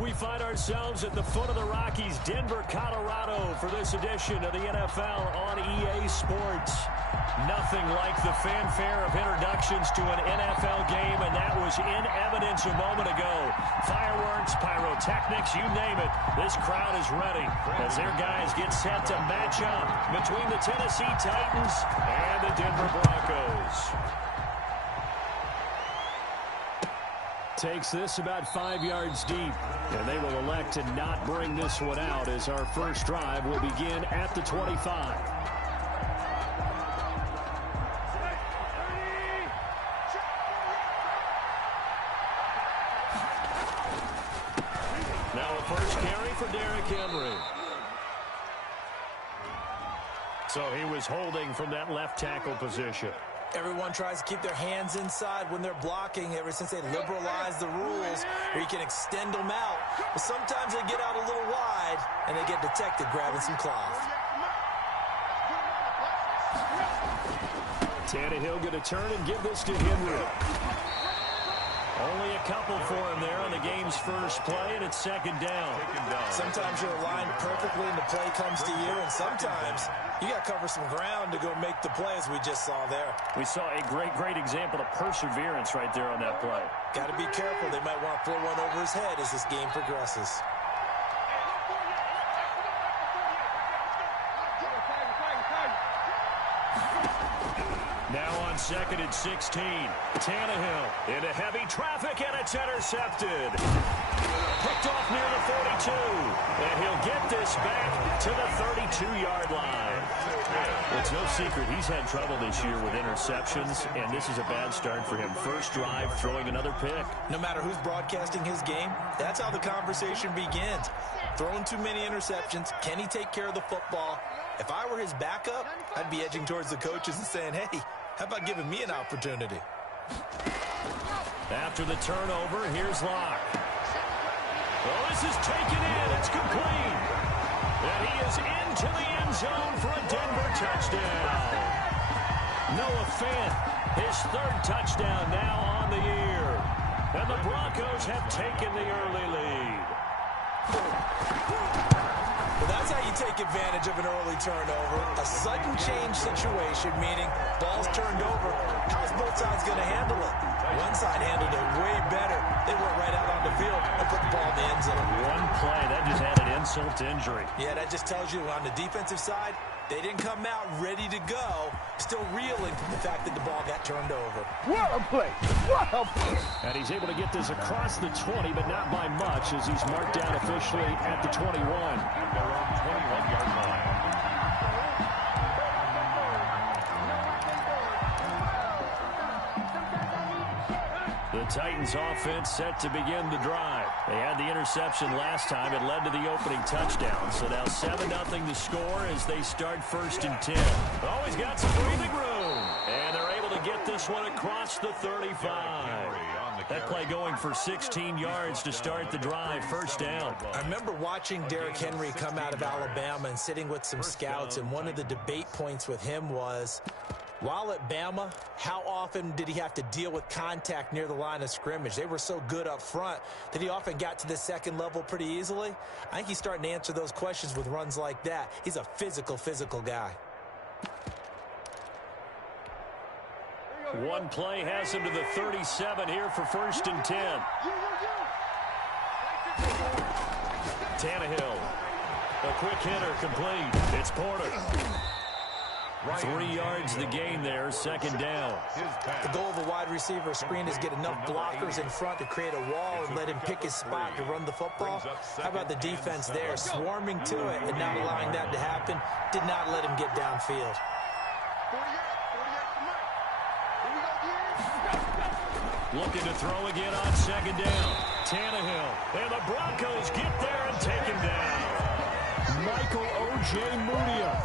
We find ourselves at the foot of the Rockies, Denver, Colorado, for this edition of the NFL on EA Sports. Nothing like the fanfare of introductions to an NFL game, and that was in evidence a moment ago. Fireworks, pyrotechnics, you name it. This crowd is ready as their guys get set to match up between the Tennessee Titans and the Denver Broncos. Takes this about 5 yards deep, and they will elect to not bring this one out as our first drive will begin at the 25. Now a first carry for Derrick Henry. So he was holding from that left tackle position. Everyone tries to keep their hands inside when they're blocking ever since they liberalized the rules where you can extend them out. But sometimes they get out a little wide and they get detected grabbing some cloth. Tannehill going to turn and give this to Henry. Only a couple for him there on the game's first play, and it's second down. Sometimes you're aligned perfectly and the play comes to you, and sometimes you got to cover some ground to go make the play, as we just saw there. We saw a great example of perseverance right there on that play. Got to be careful. They might want to throw one over his head as this game progresses. Now on second and 16. Tannehill into heavy traffic, and it's intercepted. Picked off near the 42. And he'll get this back to the 32-yard line. It's no secret he's had trouble this year with interceptions, and this is a bad start for him. First drive, throwing another pick. No matter who's broadcasting his game, that's how the conversation begins. Throwing too many interceptions. Can he take care of the football? If I were his backup, I'd be edging towards the coaches and saying, hey, how about giving me an opportunity? After the turnover, here's Locke. Well, this is taken in. It's complete. And he is into the end zone for a Denver touchdown. Noah Fant, his third touchdown now on the year. And the Broncos have taken the early lead. Well, that's how you take advantage of an early turnover. A sudden change situation, meaning ball's turned over. How's both sides going to handle it? One side handled it way better. They went right out on the field and put the ball in the end zone. One play, that just added insult to injury. Yeah, that just tells you on the defensive side, they didn't come out ready to go, still reeling from the fact that the ball got turned over. What a play! What a play! And he's able to get this across the 20, but not by much, as he's marked down officially at the 21. Their own 21-yard line. The Titans offense set to begin the drive. They had the interception last time. It led to the opening touchdown. So now 7-0 to score as they start first and 10. Always got some breathing room. And they're able to get this one across the 35. That play going for 16 yards to start the drive. First down. I remember watching Derrick Henry come out of Alabama and sitting with some scouts, and one of the debate points with him was, while at Bama, how often did he have to deal with contact near the line of scrimmage? They were so good up front that he often got to the second level pretty easily. I think he's starting to answer those questions with runs like that. He's a physical guy. One play has him to the 37 here for first and 10. Tannehill. A quick hitter complete. It's Porter. 3 yards the gain there, second down. The goal of a wide receiver screen is get enough blockers in front to create a wall and let him pick his spot to run the football. How about the defense there, swarming to it and not allowing that to happen? Did not let him get downfield. Looking to throw again on second down. Tannehill. And the Broncos get there and take him down. Michael Ojemudia.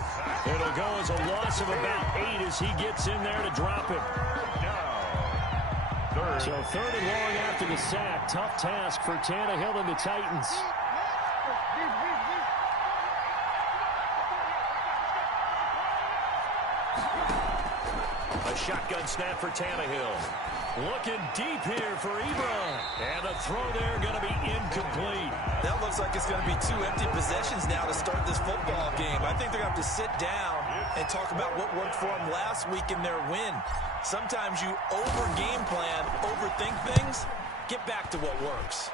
It'll go as a loss of about 8 as he gets in there to drop him. So third and long after the sack. Tough task for Tannehill and the Titans. A shotgun snap for Tannehill. Looking deep here for Ebron. And the throw there going to be incomplete. That looks like it's going to be 2 empty possessions now to start this football game. I think they're going to have to sit down and talk about what worked for them last week in their win. Sometimes you over-game plan, overthink things. Get back to what works.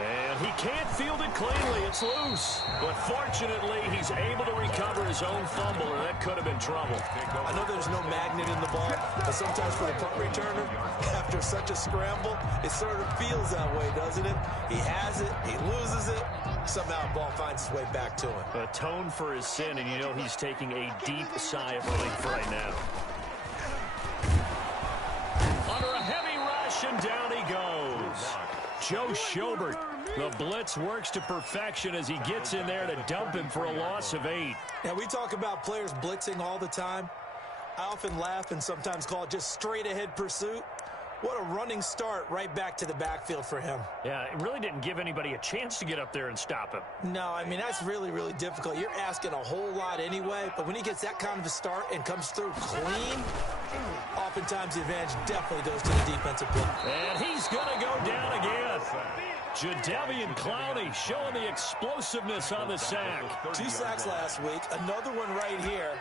And he can't field it cleanly. It's loose. But fortunately, he's able to recover his own fumble, or that could have been trouble. I know there's no magnet in the ball, but sometimes for the punt returner, after such a scramble, it sort of feels that way, doesn't it? He has it, he loses it, somehow the ball finds its way back to him. Atone for his sin, and you know he's taking a deep sigh of relief right now. Under a heavy rush, and down he goes. Joe Schobert, the blitz works to perfection as he gets in there to dump him for a loss of 8. Now, we talk about players blitzing all the time. I often laugh and sometimes call it just straight-ahead pursuit. What a running start right back to the backfield for him. Yeah, it really didn't give anybody a chance to get up there and stop him. No, I mean, that's really, really difficult. You're asking a whole lot anyway, but when he gets that kind of a start and comes through clean, oftentimes the advantage definitely goes to the defensive player. And he's going to go down again. Jadeveon Clowney showing the explosiveness on the sack. 2 sacks last week, another one right here.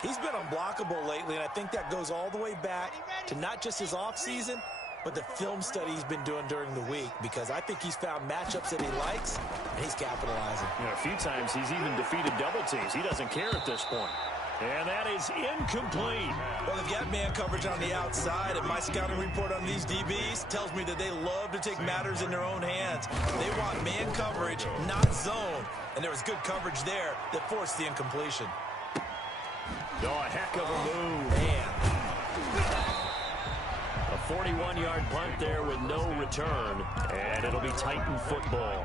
He's been unblockable lately, and I think that goes all the way back to not just his offseason, but the film study he's been doing during the week, because I think he's found matchups that he likes, and he's capitalizing. You know, a few times he's even defeated double teams. He doesn't care at this point. And that is incomplete. Well, they've got man coverage on the outside, and my scouting report on these DBs tells me that they love to take matters in their own hands. They want man coverage, not zone. And there was good coverage there that forced the incompletion. Oh, a heck of a move. Man. A 41-yard punt there with no return. And it'll be Titan football.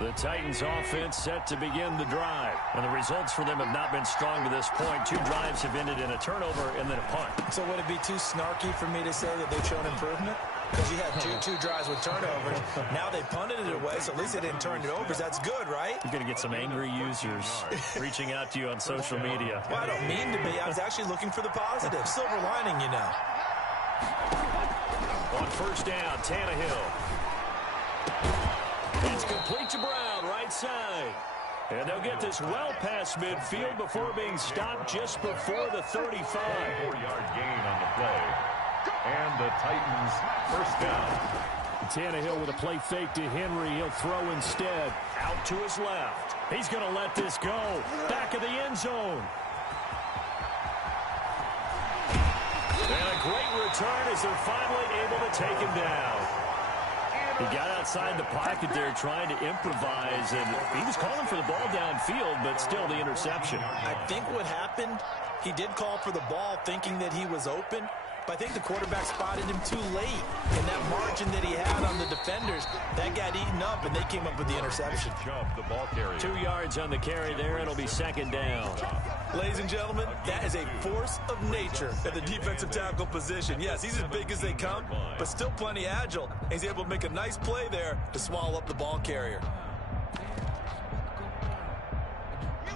The Titans offense set to begin the drive. And the results for them have not been strong to this point. 2 drives have ended in a turnover and then a punt. So would it be too snarky for me to say that they've shown improvement? Because you had two drives with turnovers. Now they punted it away, so at least they didn't turn it over. That's good, right? You're going to get some angry users reaching out to you on social media. Well, I don't mean to be. I was actually looking for the positive. Silver lining, you know. On first down, Tannehill. It's complete to Brown, right side. And they'll get this well past midfield before being stopped just before the 35. 4-yard gain on the play. And the Titans first down. Tannehill with a play fake to Henry. He'll throw instead. Out to his left. He's going to let this go. Back of the end zone. And a great return as they're finally able to take him down. He got outside the pocket there trying to improvise, and he was calling for the ball downfield, but still the interception. I think what happened, he did call for the ball thinking that he was open, but I think the quarterback spotted him too late. And that margin that he had on the defenders, that got eaten up, and they came up with the interception. The ball carrier. 2 yards on the carry there. It'll be second down. Ladies and gentlemen, that is a force of nature at the defensive tackle position. Yes, he's as big as they come, but still plenty agile. He's able to make a nice play there to swallow up the ball carrier.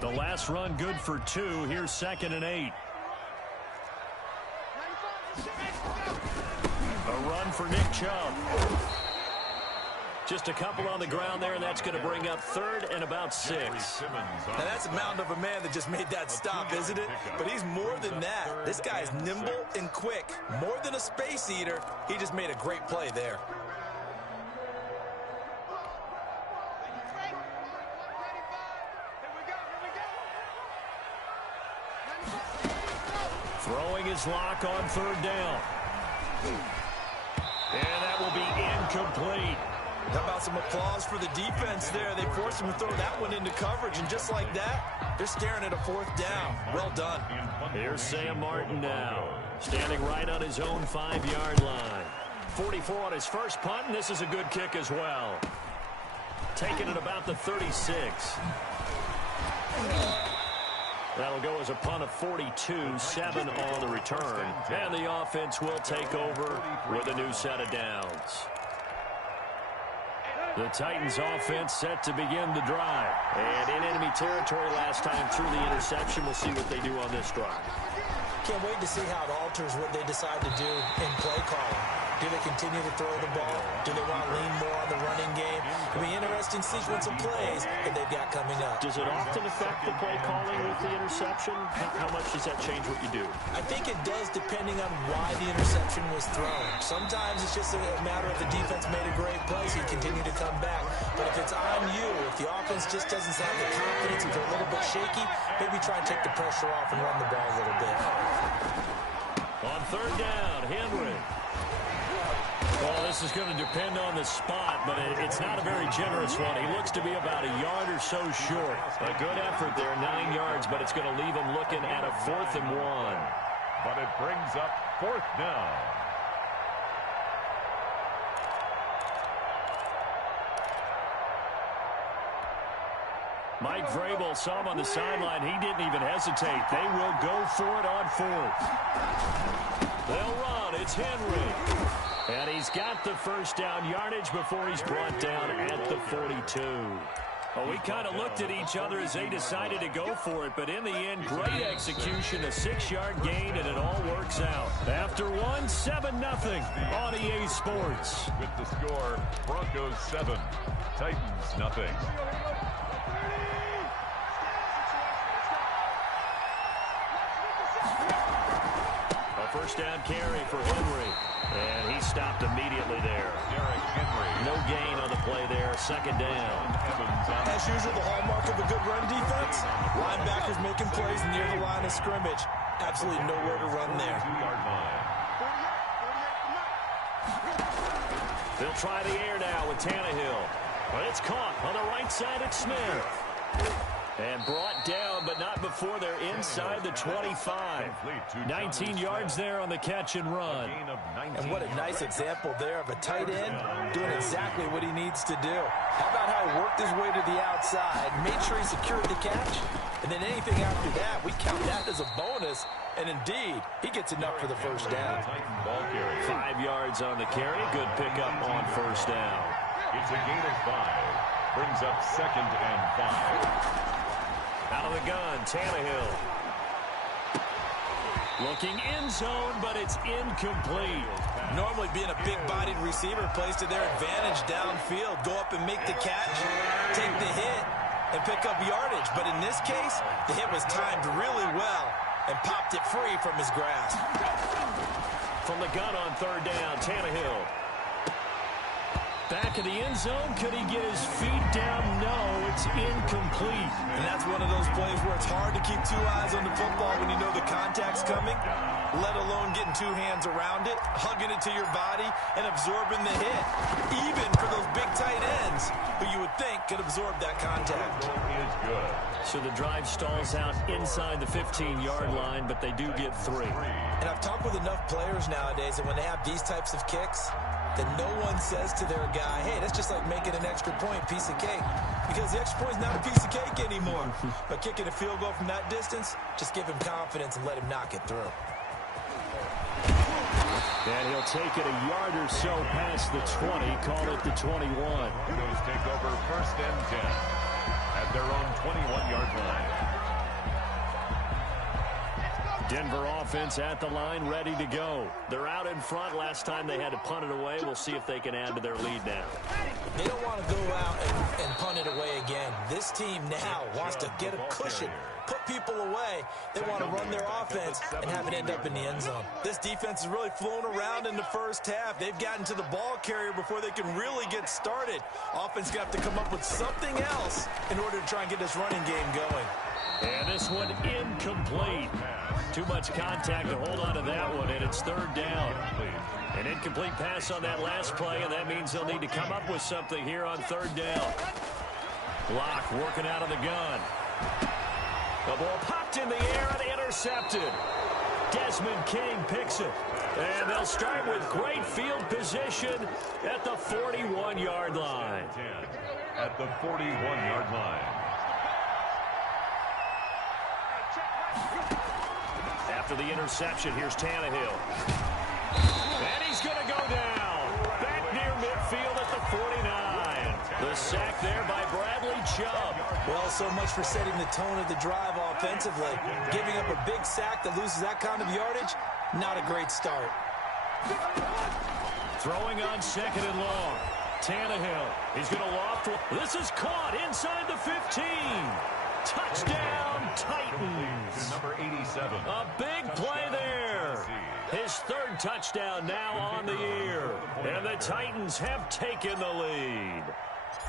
The last run good for 2. Here's 2nd and 8. A run for Nick Chubb. Just a couple on the ground there, and that's going to bring up 3rd and about 6. Now, that's a mound of a man that just made that stop, isn't it? But he's more than that. This guy's nimble and quick. More than a space eater, he just made a great play there. Throwing his lock on 3rd down. And that will be incomplete. How about some applause for the defense there? They forced him to throw that one into coverage, and just like that, they're staring at a 4th down. Well done. Here's Sam Martin now, standing right on his own 5-yard line. 44 on his first punt, and this is a good kick as well. Taking it about the 36. That'll go as a punt of 42, 7 on the return. And the offense will take over with a new set of downs. The Titans offense set to begin the drive. And in enemy territory last time through the interception. We'll see what they do on this drive. Can't wait to see how it alters what they decide to do in play calling. Do they continue to throw the ball? Do they want to lean more on the running game? It'll be an interesting sequence of plays that they've got coming up. Does it often affect the play calling with the interception? How much does that change what you do? I think it does depending on why the interception was thrown. Sometimes it's just a matter of the defense made a great play, so you continue to come back. But if it's on you, if the offense just doesn't have the confidence, if they're a little bit shaky, maybe try and take the pressure off and run the ball a little bit. On third down, Henry. Well, this is going to depend on the spot, but it's not a very generous one. He looks to be about a yard or so short. A good effort there, 9 yards, but it's going to leave him looking at a 4th and 1. But it brings up 4th down. Mike Vrabel saw him on the sideline. He didn't even hesitate. They will go for it on 4th. They'll run. It's Henry. And he's got the first down yardage before he's brought down at the 42. Well, we kind of looked at each other as they decided to go for it, but in the end, great execution, a 6-yard gain, and it all works out. After 7-0 on EA Sports. With the score, Broncos 7, Titans nothing. First down carry for Henry. And he stopped immediately there. Derrick Henry. No gain on the play there. 2nd down. As usual, the hallmark of a good run defense. Linebackers making plays near the line of scrimmage. Absolutely nowhere to run there. 2-yard line. They'll try the air now with Tannehill. But it's caught on the right side at Smith. And brought down, but not before they're inside the 25. 19 yards there on the catch and run. And what a nice example there of a tight end doing exactly what he needs to do. How about how he worked his way to the outside, made sure he secured the catch, and then anything after that, we count that as a bonus. And indeed, he gets enough for the first down. 5 yards on the carry. Good pickup on first down. It's a gain of 5. Brings up 2nd and 5. Out of the gun, Tannehill. Looking end zone, but it's incomplete. Normally being a big-bodied receiver plays to their advantage downfield. Go up and make the catch, take the hit, and pick up yardage. But in this case, the hit was timed really well and popped it free from his grasp. From the gun on third down, Tannehill. Back of the end zone. Could he get his feet down? No, it's incomplete. And that's one of those plays where it's hard to keep 2 eyes on the football when you know the contact's coming, let alone getting 2 hands around it, hugging it to your body, and absorbing the hit. Even for those big tight ends, who you would think could absorb that contact. Is good. So the drive stalls out inside the 15-yard line, but they do get 3. And I've talked with enough players nowadays that when they have these types of kicks, that no one says to their guy, hey, that's just like making an extra point, piece of cake. Because the extra point is not a piece of cake anymore. But kicking a field goal from that distance, just give him confidence and let him knock it through. And he'll take it a yard or so past the 20, call it the 21. Broncos take over 1st and 10 at their own 21-yard line. Denver offense at the line, ready to go. They're out in front. Last time they had to punt it away. We'll see if they can add to their lead now. They don't want to go out and punt it away again. This team now wants to get a cushion, put people away. They want to run their offense and have it end up in the end zone. This defense has really flown around in the first half. They've gotten to the ball carrier before they can really get started. Offense going to have to come up with something else in order to try and get this running game going. And this one incomplete. Too much contact to hold on to that one, and it's 3rd down. An incomplete pass on that last play, and that means they'll need to come up with something here on 3rd down. Block working out of the gun. The ball popped in the air and intercepted. Desmond King picks it. And they'll start with great field position at the 41-yard line. At the 41-yard line. After the interception, here's Tannehill. And he's going to go down. Back near midfield at the 49. sack there by Bradley Chubb. Well, so much for setting the tone of the drive offensively. Giving up a big sack that loses that kind of yardage, not a great start. Throwing on 2nd and long. Tannehill. He's going to loft. This is caught inside the 15. Touchdown, Titans. Number 87. A big play there. His 3rd touchdown now on the year. And the Titans have taken the lead.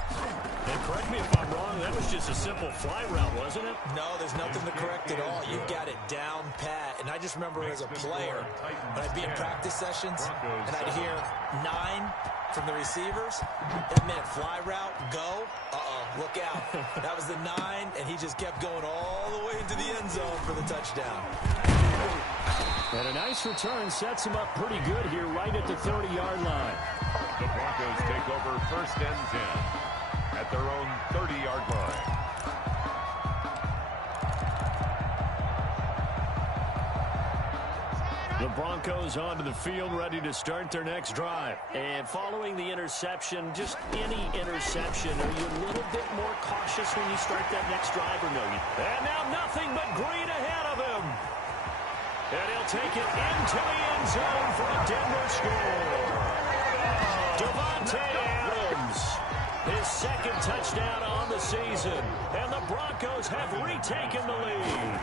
And correct me if I'm wrong, that was just a simple fly route, wasn't it? No, there's nothing to correct at all. You've got it down pat. And I just remember as a player, when I'd be in practice sessions, and I'd hear 9 from the receivers, that meant fly route, go, look out. That was the 9, and he just kept going all the way into the end zone for the touchdown. And a nice return sets him up pretty good here right at the 30-yard line. The Broncos take over 1st and 10 at their own 30-yard line. The Broncos onto the field, ready to start their next drive. And following the interception, just any interception, are you a little bit more cautious when you start that next drive or no? And now nothing but green ahead of him. And he'll take it into the end zone for a Denver score. Devontae Adams, his 2nd touchdown on the season. And the Broncos have retaken the lead.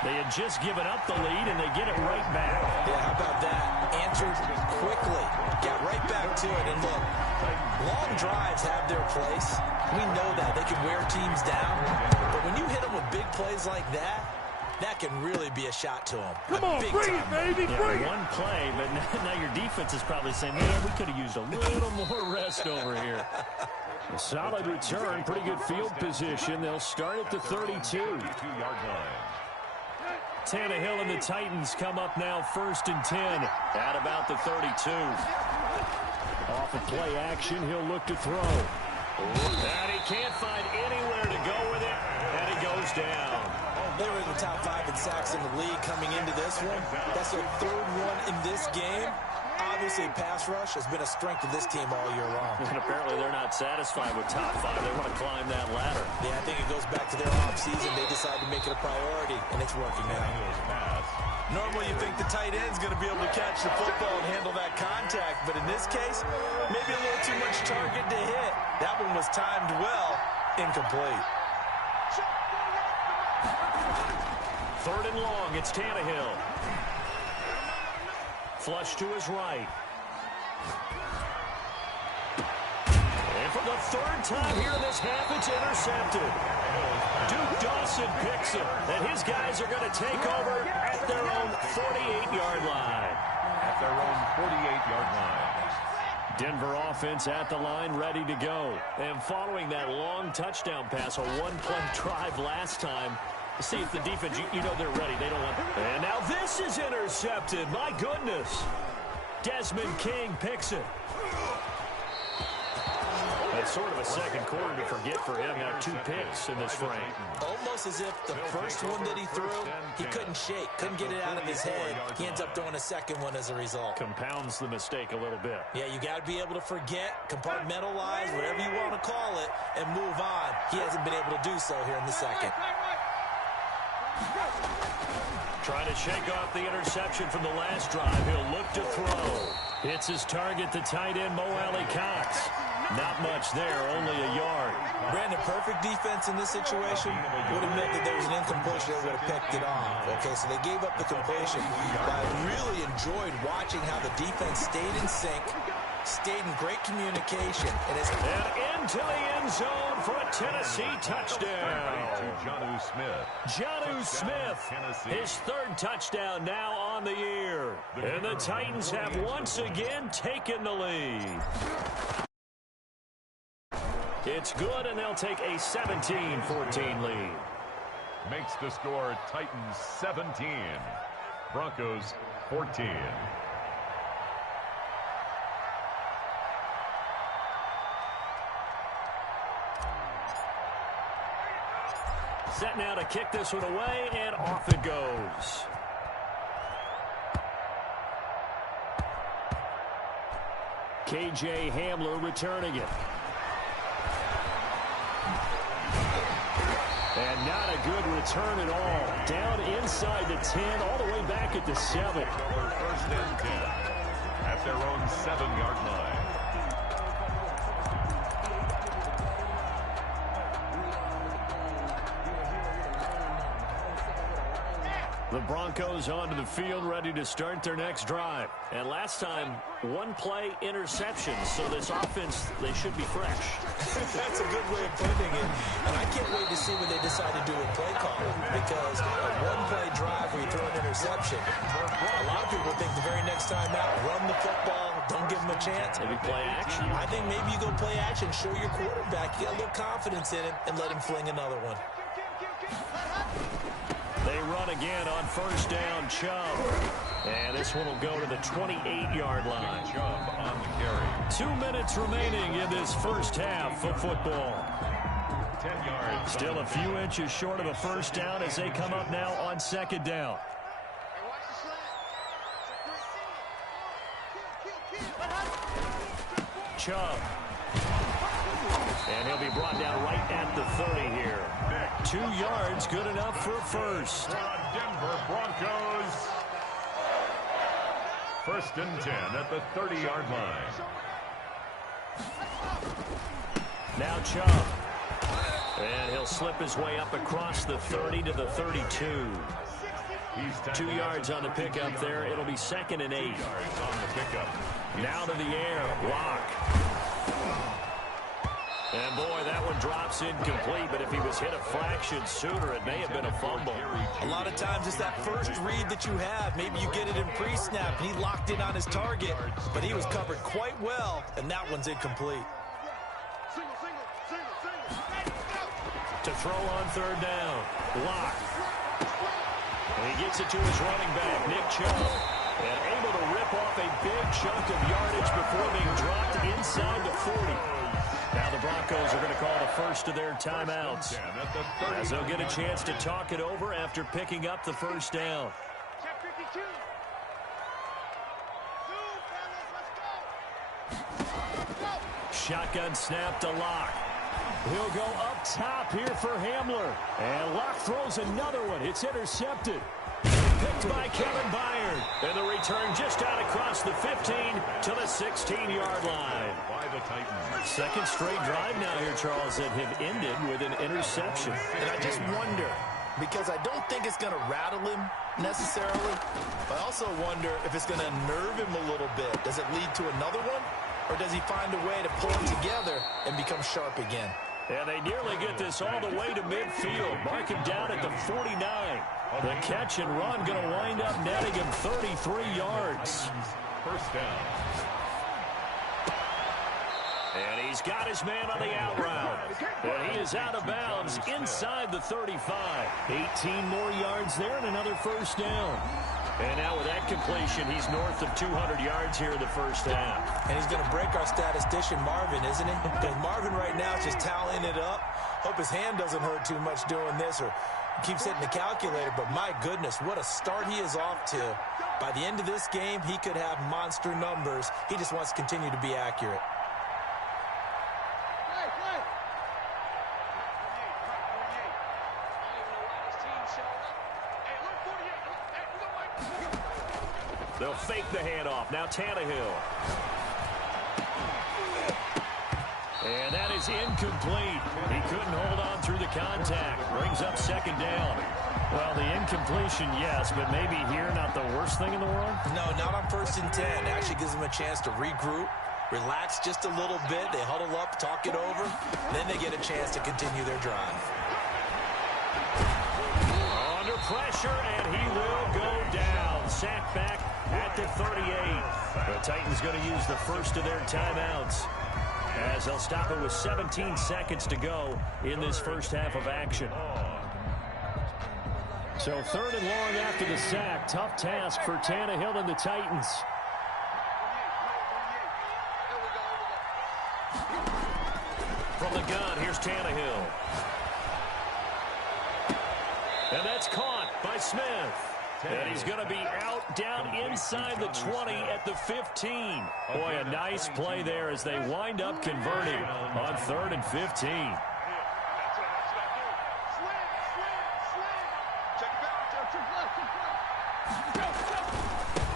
They had just given up the lead, and they get it right back. Yeah, how about that? Answered quickly. Got right back to it. And look, long drives have their place. We know that. They can wear teams down. But when you hit them with big plays like that, that can really be a shot to them. Come on, bring it, baby, bring it. One play, but now your defense is probably saying, man, we could have used a little more rest over here. A solid return, pretty good field position. They'll start at the 32. 32-yard line. Tannehill and the Titans come up now 1st and 10 at about the 32. Off of play action, he'll look to throw. And he can't find anywhere to go with it, and he goes down. They were in the top 5 in sacks in the league coming into this one. That's their 3rd one in this game. Obviously, pass rush has been a strength of this team all year long. And apparently they're not satisfied with top 5. They want to climb that ladder. Yeah, I think it goes back to their offseason. They decided to make it a priority, and it's working now. Normally, you think the tight end's going to be able to catch the football and handle that contact, but in this case, maybe a little too much target to hit. That one was timed well, incomplete. 3rd and long, it's Tannehill. Flush to his right. And for the 3rd time here in this half, it's intercepted. Duke Dawson picks it, and his guys are going to take over at their own 48-yard line. At their own 48-yard line. Denver offense at the line, ready to go. And following that long touchdown pass, a one-play drive last time, see if the defense, you know they're ready. They don't want. And now this is intercepted. My goodness. Desmond King picks it. That's sort of a second quarter to forget for him. Now 2 picks in this frame. Almost as if the first one that he threw, he couldn't shake, couldn't get it out of his head. He ends up throwing a second one as a result. Compounds the mistake a little bit. Yeah, you got to be able to forget, compartmentalize, whatever you want to call it, and move on. He hasn't been able to do so here in the second. Trying to shake off the interception from the last drive. He'll look to throw. Hits his target, the tight end, Mo Alley-Cox. Not much there, only a yard. Brandon, perfect defense in this situation would have meant that there was an incompletion that would have picked it off. Okay, so they gave up the completion. But I really enjoyed watching how the defense stayed in sync, stayed in great communication. And into the end zone for a Tennessee touchdown. Jonnu Smith. Jonnu Smith, his 3rd touchdown now on the year. And the Titans have once again taken the lead. It's good, and they'll take a 17-14 lead. Makes the score Titans 17, Broncos 14. Set now to kick this one away, and off it goes. KJ Hamler returning it. And not a good return at all. Down inside the 10, all the way back at the 7. First and 10 at their own 7-yard line. The Broncos onto the field, ready to start their next drive. And last time, one-play interception. So this offense, they should be fresh. That's a good way of putting it. And I can't wait to see when they decide to do a play call. Because a one-play drive where you throw an interception, a lot of people think the very next time out, run the football, don't give them a chance. Maybe play action. I think maybe you go play action, show your quarterback, get a little confidence in it, and let him fling another one. They run again on first down, Chubb. And this one will go to the 28-yard line. Chubb on the carry. 2 minutes remaining in this first half of football. 10 yards. Still a few inches short of a first down as they come up now on second down. Chubb. And he'll be brought down right at the 30 here. 2 yards, good enough for a first. Denver Broncos. First and 10 at the 30-yard line. Now Chubb. And he'll slip his way up across the 30 to the 32. 2 yards on the pickup there. It'll be second and 8. 2 yards on the pickup. Now to the air. Lock. And, boy, that one drops incomplete, but if he was hit a fraction sooner, it may have been a fumble. A lot of times it's that first read that you have. Maybe you get it in pre-snap, and he locked in on his target, but he was covered quite well, and that one's incomplete. To throw on third down. Lock. And he gets it to his running back, Nick Chubb, and able to rip off a big chunk of yardage before being dropped inside the 40. Now the Broncos are going to call the first of their timeouts, as they'll get a chance to talk it over after picking up the first down. Shotgun snap to Locke. He'll go up top here for Hamler. And Locke throws another one. It's intercepted. Picked by Kevin Byard. And the return just out across the 15 to the 16-yard line. By the Titans. Second straight drive now here, Charles, that have ended with an interception. And I just wonder, because I don't think it's going to rattle him necessarily, but I also wonder if it's going to nerve him a little bit. Does it lead to another one? Or does he find a way to pull it together and become sharp again? And they nearly get this all the way to midfield. Mark him down at the 49. The catch and run going to wind up netting him 33 yards. First down. And he's got his man on the out route. And he is out of bounds inside the 35. 18 more yards there and another first down. And now with that completion, he's north of 200 yards here in the first half. And he's going to break our statistician Marvin, isn't he? Because Marvin right now is just tallying it up. Hope his hand doesn't hurt too much doing this or keeps hitting the calculator. But my goodness, what a start he is off to. By the end of this game, he could have monster numbers. He just wants to continue to be accurate. They'll fake the handoff. Now Tannehill. And that is incomplete. He couldn't hold on through the contact. Brings up second down. Well, the incompletion, yes, but maybe here not the worst thing in the world? No, not on first and 10. Actually gives them a chance to regroup, relax just a little bit. They huddle up, talk it over. Then they get a chance to continue their drive. Under pressure, and he will go down. Sacked back at the 38. The Titans going to use the first of their timeouts, as they'll stop it with 17 seconds to go in this first half of action. So third and long after the sack. Tough task for Tannehill and the Titans. From the gun, here's Tannehill. And that's caught by Smith. And he's going to be out down inside the 20 at the 15. Boy, a nice play there as they wind up converting on 3rd and 15.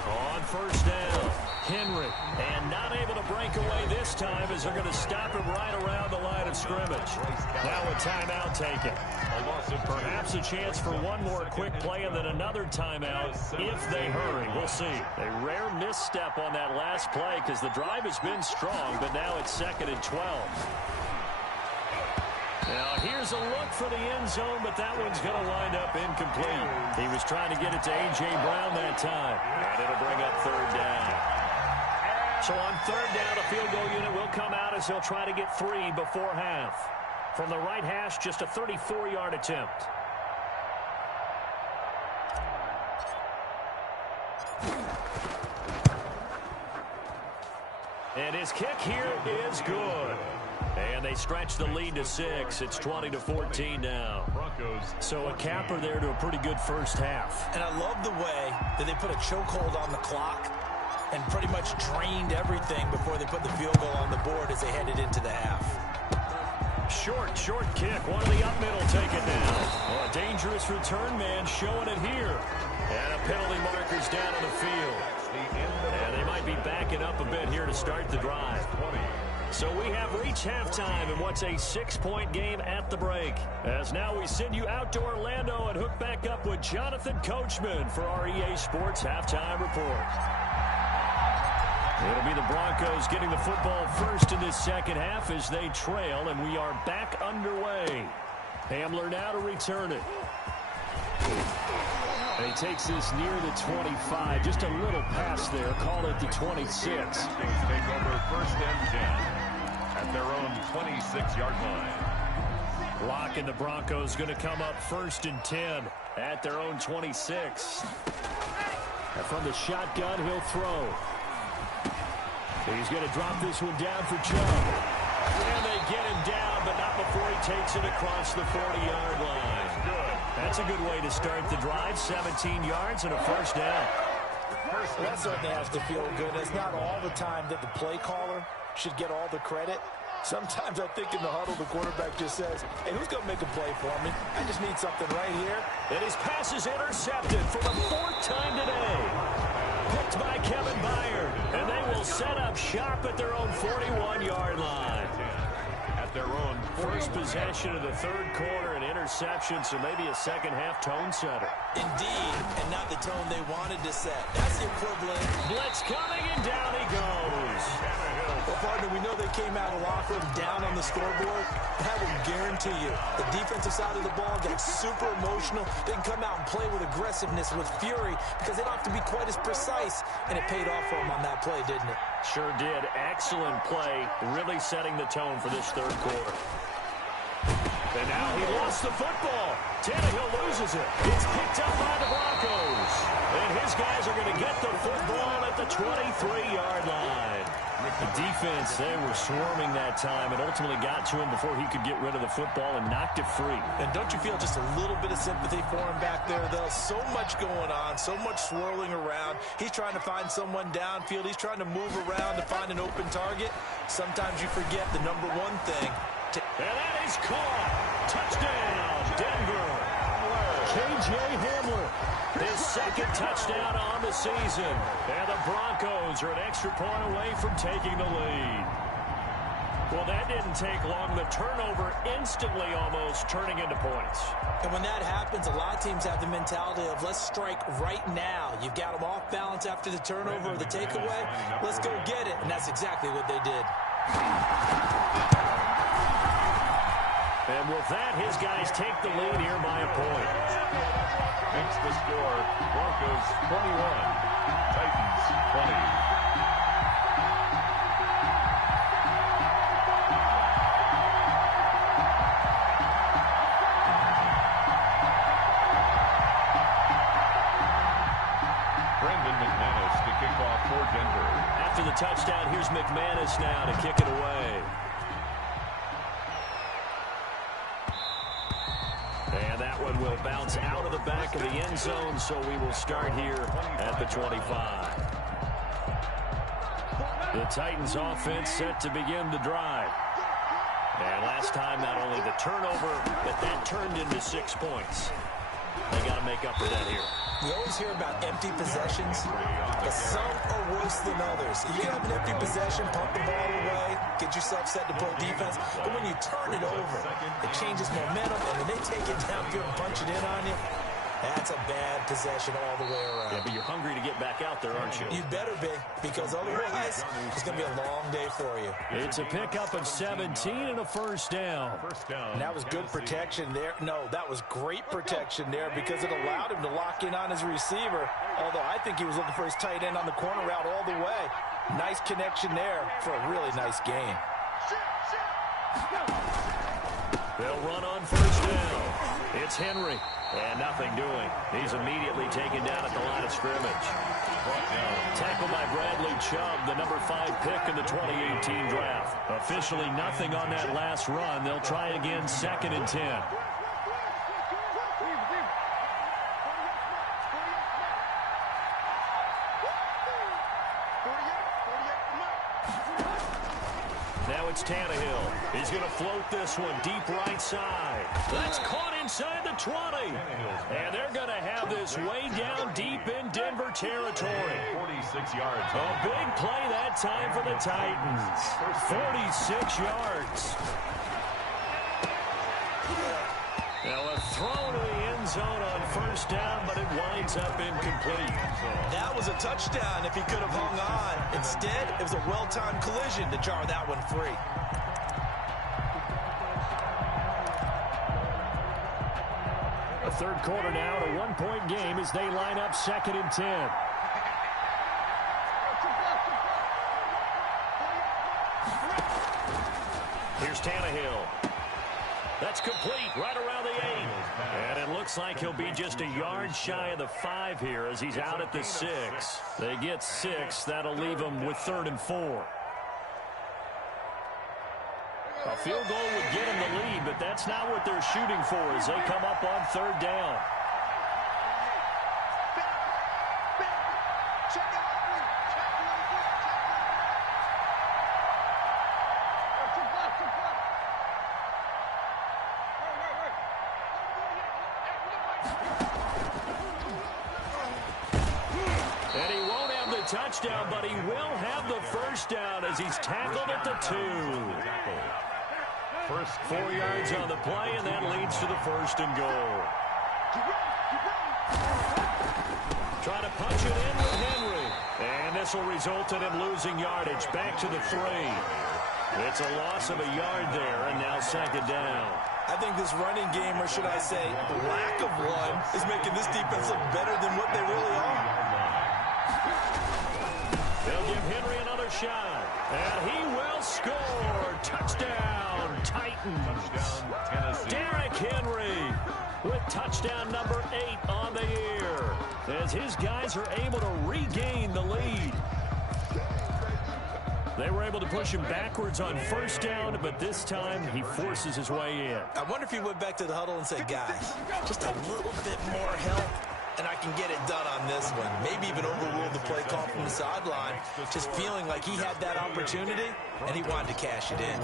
On first down, Henry. And not able to break away this time as they're going to stop him right around the line of scrimmage. Now a timeout taken. Perhaps a chance for one more quick play and then another timeout if they hurry. We'll see. A rare misstep on that last play because the drive has been strong, but now it's 2nd and 12. Now here's a look for the end zone, but that one's going to wind up incomplete. He was trying to get it to A.J. Brown that time, and it'll bring up 3rd down. So on 3rd down, a field goal unit will come out as they'll try to get 3 before half. From the right hash, just a 34-yard attempt. And his kick here is good. And they stretch the lead to 6. It's 20-14 now. So a capper there to a pretty good first half. And I love the way that they put a chokehold on the clock and pretty much drained everything before they put the field goal on the board as they headed into the half. Short kick. One of the up middle taken down. Well, a dangerous return man showing it here. And a penalty marker's down on the field. And they might be backing up a bit here to start the drive. So we have reached halftime in what's a 6-point game at the break. As now we send you out to Orlando and hook back up with Jonathan Coachman for our EA Sports Halftime Report. It'll be the Broncos getting the football first in this second half as they trail, and we are back underway. Hamler now to return it. And he takes this near the 25. Just a little pass there. Call it the 26. Take over 1st and 10 at their own 26-yard line. Lock and the Broncos going to come up 1st and 10 at their own 26. And from the shotgun, he'll throw. He's going to drop this one down for Chubb. And they get him down, but not before he takes it across the 40-yard line. That's a good way to start the drive. 17 yards and a first down. That certainly has to feel good. It's not all the time that the play caller should get all the credit. Sometimes I think in the huddle, the quarterback just says, hey, who's going to make a play for me? I just need something right here. And his pass is intercepted for the 4th time today. Picked by Kevin Byard. And they will set up shop at their own 41-yard line. At their own first possession of the 3rd quarter, an interception, so maybe a second-half tone setter. Indeed, and not the tone they wanted to set. That's the equivalent. Blitz coming, and down he goes. Well, partner, we know they came out of the locker room down on the scoreboard. That will guarantee you the defensive side of the ball got super emotional. They can come out and play with aggressiveness, with fury, because they don't have to be quite as precise. And it paid off for them on that play, didn't it? Sure did. Excellent play, really setting the tone for this 3rd quarter. And now he lost the football. Tannehill loses it. It's picked up by the Broncos. And his guys are going to get the football at the 23-yard line. The defense, they were swarming that time and ultimately got to him before he could get rid of the football and knocked it free. And don't you feel just a little bit of sympathy for him back there, though? So much going on, so much swirling around. He's trying to find someone downfield. He's trying to move around to find an open target. Sometimes you forget the number one thing. And that is caught. Touchdown, Denver. K.J. Hamler, his 2nd touchdown on the season. And the Broncos are an extra point away from taking the lead. Well, that didn't take long. The turnover instantly almost turning into points. And when that happens, a lot of teams have the mentality of let's strike right now. You've got them off balance after the turnover or the takeaway. Let's go get it. And that's exactly what they did. And with that, his guys take the lead here by a point. Makes the score Broncos 21, Titans 20. After the touchdown, here's McManus now to kick it away. And that one will It'll bounce out of the back of the end zone, so we will start here at the 25. The Titans offense set to begin the drive. And last time, not only the turnover, but that turned into 6 points. They got to make up for that here. We always hear about empty possessions, but some are worse than others. You can have an empty possession, pump the ball away, get yourself set to play defense, but when you turn it over, it changes momentum, and when they take it downfield and punch it in on you, that's a bad possession all the way around. Yeah, but you're hungry to get back out there, aren't you? You better be, because otherwise, it's going to be a long day for you. It's a pickup of 17 and a first down. And that was good protection there. No, that was great protection there because it allowed him to lock in on his receiver, although I think he was looking for his tight end on the corner route all the way. Nice connection there for a really nice gain. They'll run on first down. It's Henry. And nothing doing. He's immediately taken down at the line of scrimmage. Tackled by Bradley Chubb, the number 5 pick in the 2018 draft. Officially nothing on that last run. They'll try again, 2nd and 10. Now it's Tannehill. He's going to float this one deep right side. That's caught inside the 20. And they're going to have this way down deep in Denver territory. 46 yards. A big play that time for the Titans. 46 yards. Now a throw to the end zone on first down, but it winds up incomplete. That was a touchdown if he could have hung on. Instead, it was a well-timed collision to jar that one free. A third quarter now, a 1-point game as they line up 2nd and 10. Here's Tannehill. That's complete right around the 8. And it looks like he'll be just a yard shy of the 5 here as he's out at the 6. They get 6. That'll leave them with 3rd and 4. A field goal would get them the lead, but that's not what they're shooting for as they come up on 3rd down. Touchdown, but he will have the first down as he's tackled at the 2. First 4 yards on the play, and that leads to the 1st and goal. Trying to punch it in with Henry. And this will result in him losing yardage back to the 3. It's a loss of a yard there, and now 2nd down. I think this running game, or should I say lack of one, is making this defense look better than what they really are. They'll give Henry another shot, and he will score. Touchdown, Titans. Touchdown, Tennessee. Derrick Henry with touchdown number 8 on the year as his guys are able to regain the lead. They were able to push him backwards on first down, but this time he forces his way in. I wonder if he went back to the huddle and said, guys, just a little bit more help, and I can get it done on this one. Maybe even overruled the play call from the sideline, just feeling like he had that opportunity, and he wanted to cash it in.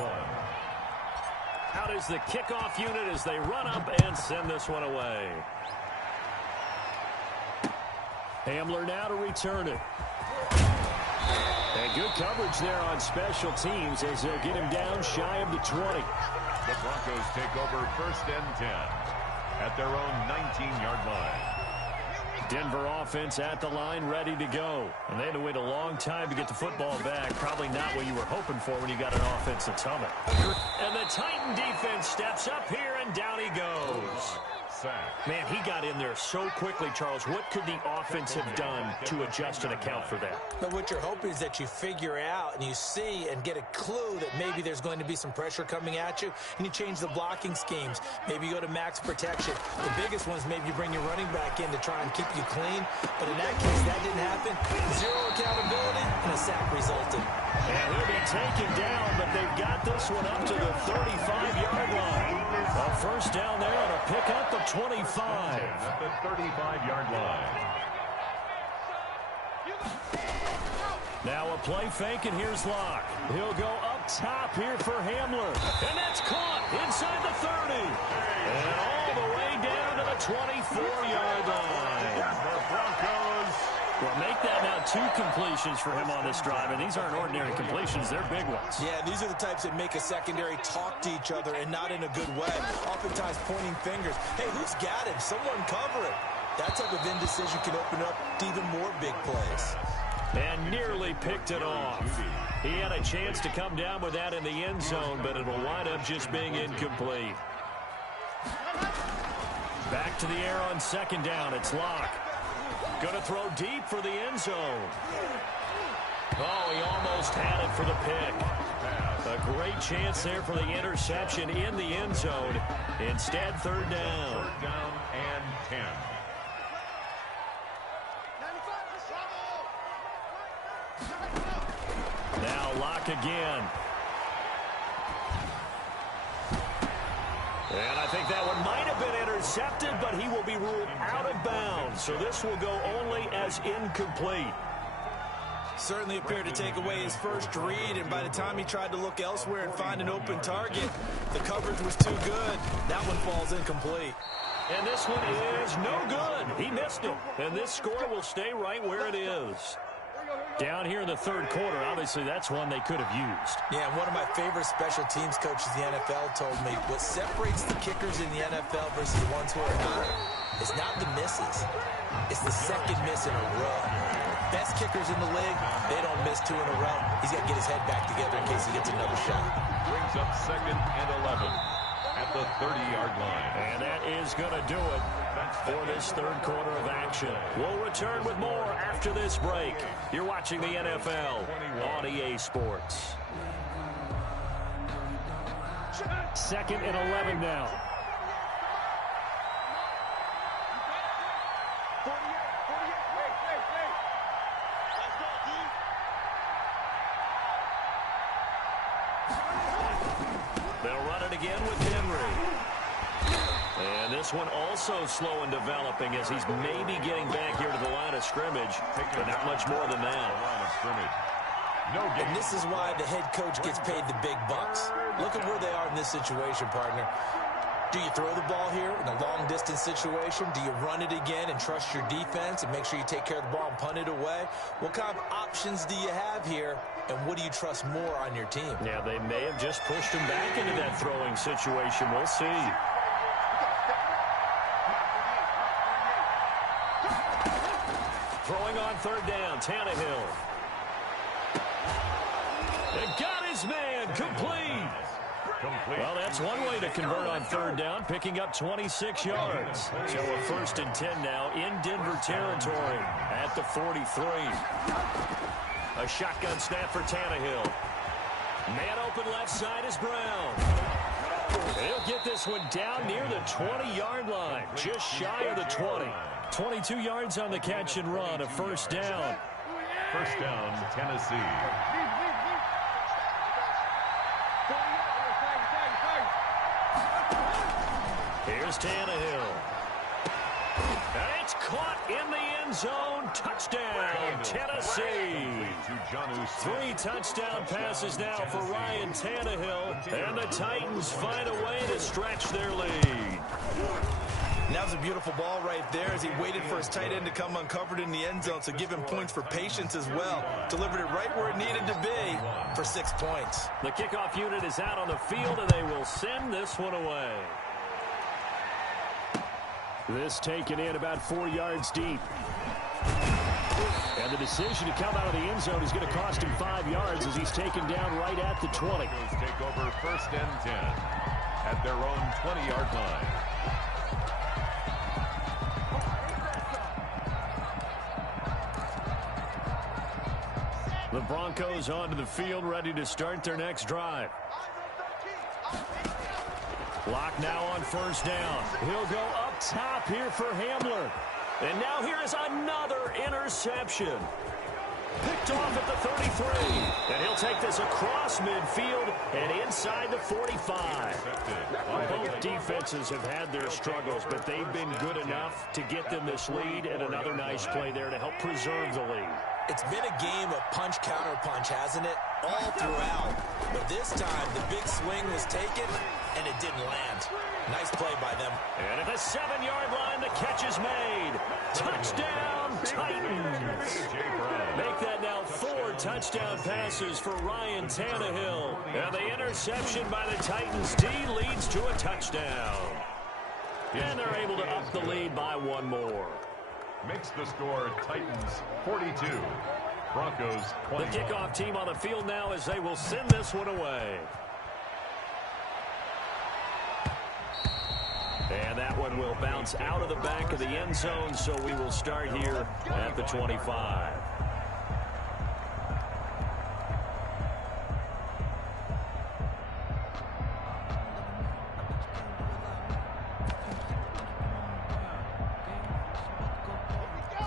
Out is the kickoff unit as they run up and send this one away. Hamler now to return it. And good coverage there on special teams as they'll get him down shy of the 20. The Broncos take over 1st and 10 at their own 19-yard line. Denver offense at the line, ready to go. And they had to wait a long time to get the football back. Probably not what you were hoping for when you got an offense that's humming. And the Titan defense steps up here, and down he goes. Man, he got in there so quickly, Charles. What could the offense have done to adjust and account for that? But what you're hoping is that you figure out and you see and get a clue that maybe there's going to be some pressure coming at you, and you change the blocking schemes. Maybe you go to max protection. The biggest one is maybe you bring your running back in to try and keep you clean. But in that case, that didn't happen. Zero accountability, and a sack resulted. And he'll be taken down, but they've got this one up to the 35-yard line. A first down there on a pickup of 25. At the 35-yard line. Now a play fake, and here's Locke. He'll go up top here for Hamler. And that's caught inside the 30. And all the way down to the 24-yard line. The Broncos. Well, make that now 2 completions for him on this drive. And these aren't ordinary completions. They're big ones. Yeah, these are the types that make a secondary talk to each other and not in a good way. Oftentimes pointing fingers. Hey, who's got him? Someone cover it. That type of indecision can open up to even more big plays. And nearly picked it off. He had a chance to come down with that in the end zone, but it'll wind up just being incomplete. Back to the air on second down. It's Locke. Going to throw deep for the end zone. Oh, he almost had it for the pick. A great chance there for the interception in the end zone. Instead, third down. Third down and 10. Now Locke again. And I think that one might have been intercepted, but he will be ruled out of bounds. So this will go only as incomplete. Certainly appeared to take away his first read, and by the time he tried to look elsewhere and find an open target, the coverage was too good. That one falls incomplete. And this one is no good. He missed it. And this score will stay right where it is. Down here in the third quarter, obviously that's one they could have used. Yeah, one of my favorite special teams coaches in the NFL told me what separates the kickers in the NFL versus the ones who are not is not the misses. It's the second miss in a row. Best kickers in the league, they don't miss 2 in a row. He's got to get his head back together in case he gets another shot. Brings up 2nd and 11 at the 30-yard line. And that is going to do it for this third quarter of action. We'll return with more after this break. You're watching the NFL on EA Sports. 2nd and 11 now. They'll run it again with Henry. And this one also slow in developing as he's maybe getting back here to the line of scrimmage, but not much more than that. And this is why the head coach gets paid the big bucks. Look at where they are in this situation, partner. Do you throw the ball here in a long-distance situation? Do you run it again and trust your defense and make sure you take care of the ball and punt it away? What kind of options do you have here, and what do you trust more on your team? Yeah, they may have just pushed him back into that throwing situation. We'll see. Throwing on third down, Tannehill. And got his man, complete. Well, that's one way to convert on third down, picking up 26 yards. So a 1st and 10 now in Denver territory at the 43. A shotgun snap for Tannehill. Man open left side is Brown. He'll get this one down near the 20-yard line, just shy of the 20. 22 yards on the catch and run, a 1st down. 1st down, Tennessee. Here's Tannehill. And it's caught in the end zone. Touchdown, Tennessee. 3 touchdown passes now for Ryan Tannehill. And the Titans find a way to stretch their lead. And that was a beautiful ball right there as he waited for his tight end to come uncovered in the end zone, so give him points for patience as well. Delivered it right where it needed to be for 6 points. The kickoff unit is out on the field, and they will send this one away. This taken in about 4 yards deep. And the decision to come out of the end zone is going to cost him 5 yards as he's taken down right at the 20. Take over 1st and 10 at their own 20-yard line. The Broncos onto the field, ready to start their next drive. Locke now on 1st down. He'll go up top here for Hamler. And now here is another interception. Picked off at the 33. And he'll take this across midfield and inside the 45. Both defenses have had their struggles, but they've been good enough to get them this lead, and another nice play there to help preserve the lead. It's been a game of punch-counter-punch, hasn't it? All throughout. But this time, the big swing was taken, and it didn't land. Nice play by them. And at the 7-yard line, the catch is made. Touchdown, Titans. Make that now 4 touchdown passes for Ryan Tannehill. And the interception by the Titans D leads to a touchdown. And they're able to up the lead by 1 more. Makes the score Titans 42, Broncos 21. The kickoff team on the field now as they will send this one away. And that one will bounce out of the back of the end zone, so we will start here at the 25.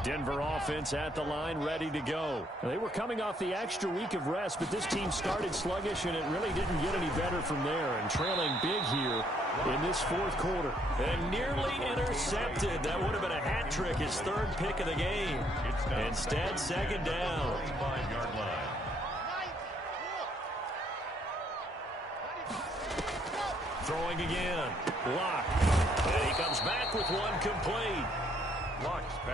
Denver offense at the line, ready to go. They were coming off the extra week of rest, but this team started sluggish, and it really didn't get any better from there. And trailing big here in this 4th quarter. And nearly intercepted. That would have been a hat trick, his 3rd pick of the game. Instead, 2nd down. 25-yard line. Throwing again. Lock. And he comes back with one complete.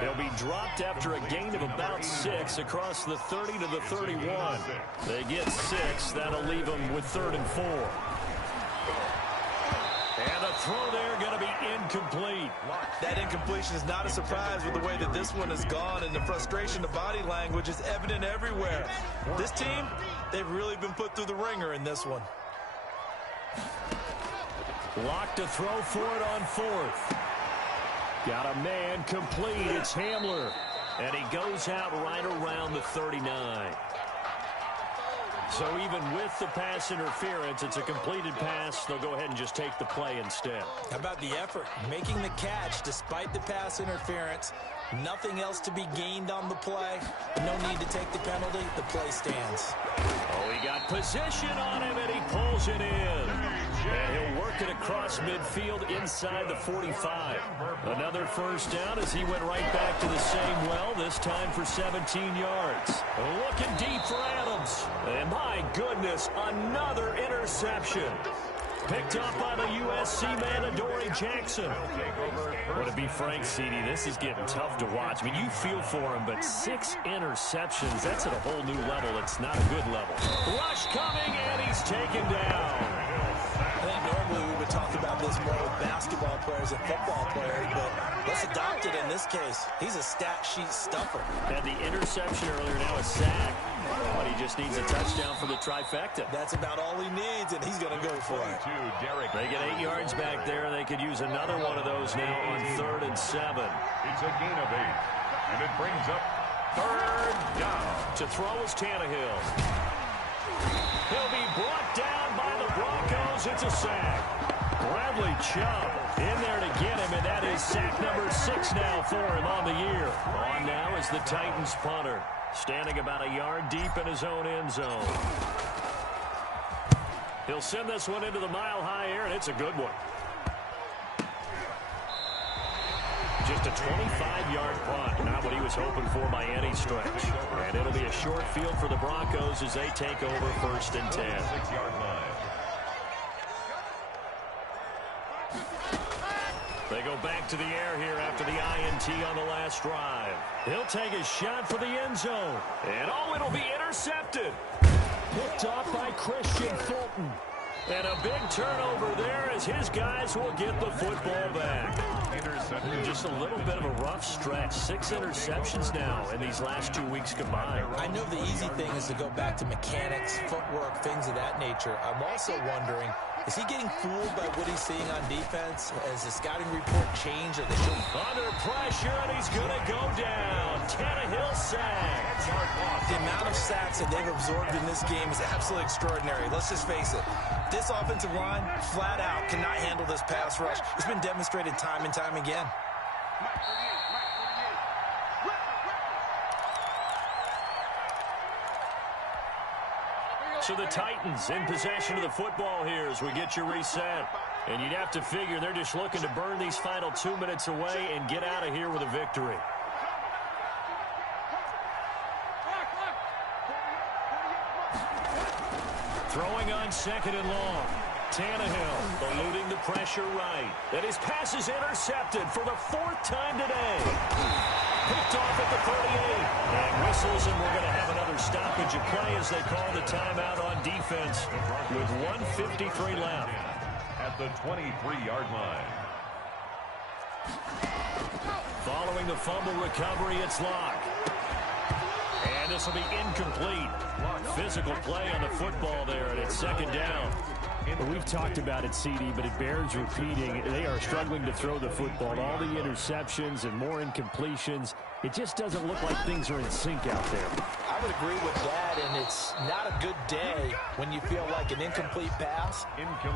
They'll be dropped after a gain of about 6 across the 30 to the 31. They get 6. That'll leave them with 3rd and 4. And the throw there going to be incomplete. That incompletion is not a surprise with the way that this one has gone, and the frustration, the body language is evident everywhere. This team, they've really been put through the ringer in this one. Lock to throw for it on 4th. Got a man complete. It's Hamler. And he goes out right around the 39. So even with the pass interference, it's a completed pass. They'll go ahead and just take the play instead. How about the effort? Making the catch despite the pass interference. Nothing else to be gained on the play. No need to take the penalty. The play stands. Oh, he got position on him, and he pulls it in. And he'll work it across midfield inside the 45. Another 1st down as he went right back to the same well, this time for 17 yards. Looking deep for Adams. And my goodness, another interception. Picked up by the USC man, Adoree Jackson. Would it be Frank Seedy? This is getting tough to watch. I mean, you feel for him, but 6 interceptions, that's at a whole new level. It's not a good level. Rush coming, and he's taken down. I think normally we would talk about this more with basketball players and football players, but let's adopt it in this case. He's a stat sheet stuffer. Had the interception earlier, now a sack. But he just needs a touchdown for the trifecta. That's about all he needs, and he's going to go for it. They get 8 yards back there. They could use another one of those now on 3rd and 7. It's a gain of 8, and it brings up 3rd down. To throw is Tannehill. He'll be brought down by the Broncos. It's a sack. Bradley Chubb in there to get him, and that is sack number 6 now for him on the year. On now is the Titans punter, standing about a yard deep in his own end zone. He'll send this one into the mile-high air, and it's a good one. Just a 25-yard punt, not what he was hoping for by any stretch. And it'll be a short field for the Broncos as they take over 1st and 10. 6-yard line. They go back to the air here after the INT on the last drive. He'll take a shot for the end zone. And oh, it'll be intercepted. Picked off by Christian Fulton. And a big turnover there as his guys will get the football back. Just a little bit of a rough stretch. 6 interceptions now in these last 2 weeks combined. I know the easy thing is to go back to mechanics, footwork, things of that nature. I'm also wondering, is he getting fooled by what he's seeing on defense? Has the scouting report changed? Under pressure, and he's going to go down. Tannehill sacked. The amount of sacks that they've absorbed in this game is absolutely extraordinary. Let's just face it. This offensive line, flat out, cannot handle this pass rush. It's been demonstrated time and time again. So the Titans in possession of the football here as we get you reset. And you'd have to figure they're just looking to burn these final 2 minutes away and get out of here with a victory. Throwing on 2nd and long. Tannehill eluding the pressure right. And his pass is intercepted for the 4th time today. Picked off at the 38. And whistles, and we're going to have another stoppage of play as they call the timeout on defense with 1:53 left. At the 23-yard line. Following the fumble recovery, it's Locke. And this will be incomplete. Physical play on the football there, and it's 2nd down. Well, we've talked about it, CD, but it bears repeating. They are struggling to throw the football. All the interceptions and more incompletions. It just doesn't look like things are in sync out there. I would agree with that, and it's not a good day when you feel like an incomplete pass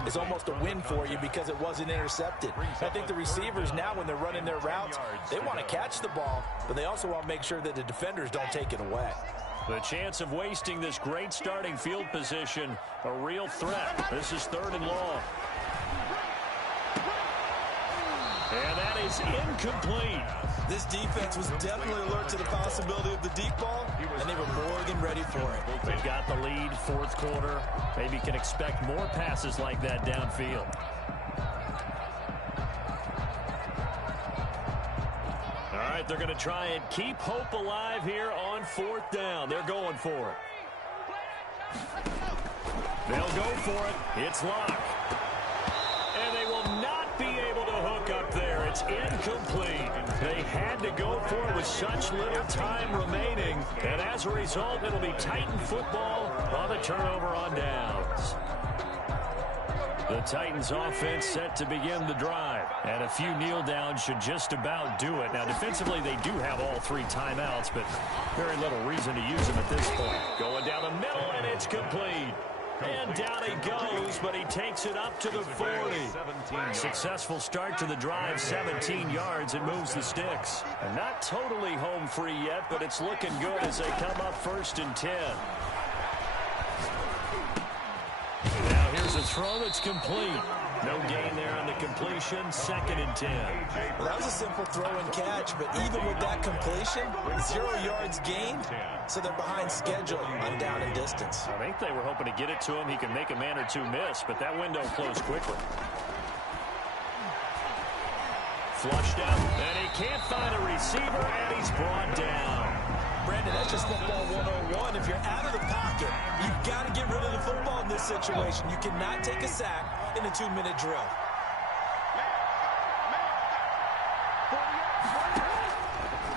is almost a win for you because it wasn't intercepted. I think the receivers now, when they're running their routes, they want to catch the ball, but they also want to make sure that the defenders don't take it away. The chance of wasting this great starting field position, a real threat. This is 3rd and long. And that is incomplete. This defense was definitely alert to the possibility of the deep ball, and they were more than ready for it. They've got the lead, 4th quarter. Maybe can expect more passes like that downfield. All right, they're going to try and keep hope alive here on 4th down. They're going for it. They'll go for it. It's Locke. And they will not be able to hook up there. It's incomplete. They had to go for it with such little time remaining. And as a result, it'll be Titan football on the turnover on downs. The Titans offense set to begin the drive. And a few kneel downs should just about do it. Now, defensively, they do have all 3 timeouts, but very little reason to use them at this point. Going down the middle, and it's complete. And down he goes, but he takes it up to the 40. Successful start to the drive, 17 yards, and moves the sticks. And not totally home free yet, but it's looking good as they come up 1st and 10. Now here's a throw that's complete. No gain there on the completion, 2nd and 10. Well, that was a simple throw and catch, but even with that completion, 0 yards gained, so they're behind schedule on down and distance. I think they were hoping to get it to him. He can make a man or two miss, but that window closed quickly. Flushed out, and he can't find a receiver, and he's brought down. Brandon, that's just football 101. If you're out of the pocket, you've got to get rid of the football in this situation. You cannot take a sack in a 2-minute drill.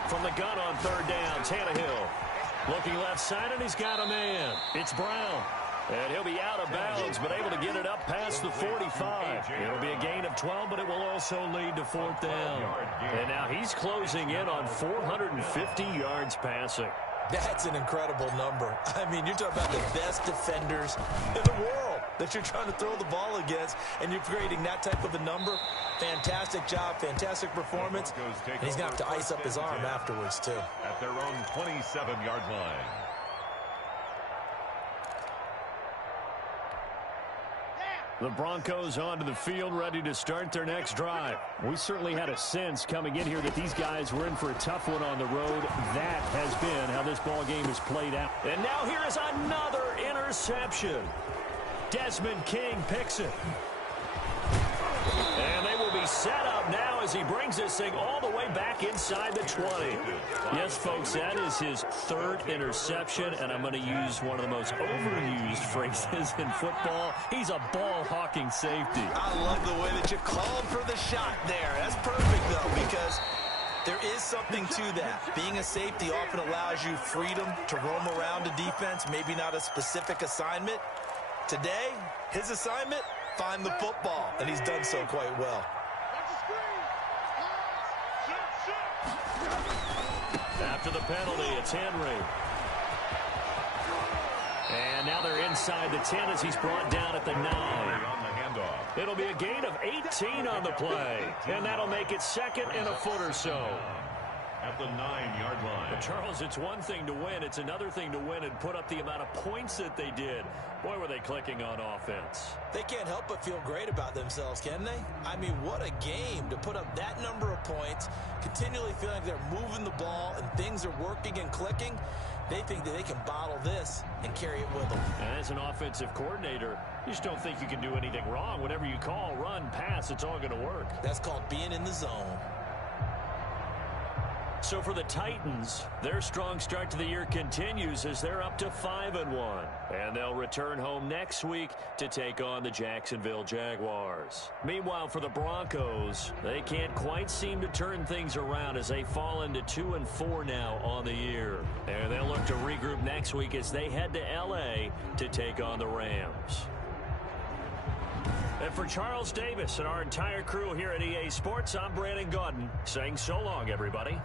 From the gun on 3rd down, Tannehill. Looking left side, and he's got a man. It's Brown. And he'll be out of bounds, but able to get it up past the 45. It'll be a gain of 12, but it will also lead to 4th down. And now he's closing in on 450 yards passing. That's an incredible number. I mean, you're talking about the best defenders in the world that you're trying to throw the ball against, and you're creating that type of a number. Fantastic job, fantastic performance. And he's going to have to ice up his arm afterwards, too. At their own 27-yard line. The Broncos onto the field, ready to start their next drive. We certainly had a sense coming in here that these guys were in for a tough one on the road. That has been how this ball game has played out. And now here is another interception. Desmond King picks it. And they will be set up now as he brings this thing all the way back inside the 20. Yes, folks, that is his 3rd interception, and I'm going to use one of the most overused phrases in football. He's a ball-hawking safety. I love the way that you called for the shot there. That's perfect, though, because there is something to that. Being a safety often allows you freedom to roam around a defense, maybe not a specific assignment. Today, his assignment, find the football, and he's done so quite well. After the penalty, it's Henry. And now they're inside the 10 as he's brought down at the 9. It'll be a gain of 18 on the play, and that'll make it 2nd and a foot or so. at the 9-yard line. But Charles, it's one thing to win. It's another thing to win and put up the amount of points that they did. Boy, were they clicking on offense. They can't help but feel great about themselves, can they? I mean, what a game to put up that number of points, continually feeling like they're moving the ball and things are working and clicking. They think that they can bottle this and carry it with them. And as an offensive coordinator, you just don't think you can do anything wrong. Whatever you call, run, pass, it's all going to work. That's called being in the zone. So for the Titans, their strong start to the year continues as they're up to 5-1. And they'll return home next week to take on the Jacksonville Jaguars. Meanwhile, for the Broncos, they can't quite seem to turn things around as they fall into 2-4 now on the year. And they'll look to regroup next week as they head to L.A. to take on the Rams. And for Charles Davis and our entire crew here at EA Sports, I'm Brandon Gaudin saying so long, everybody.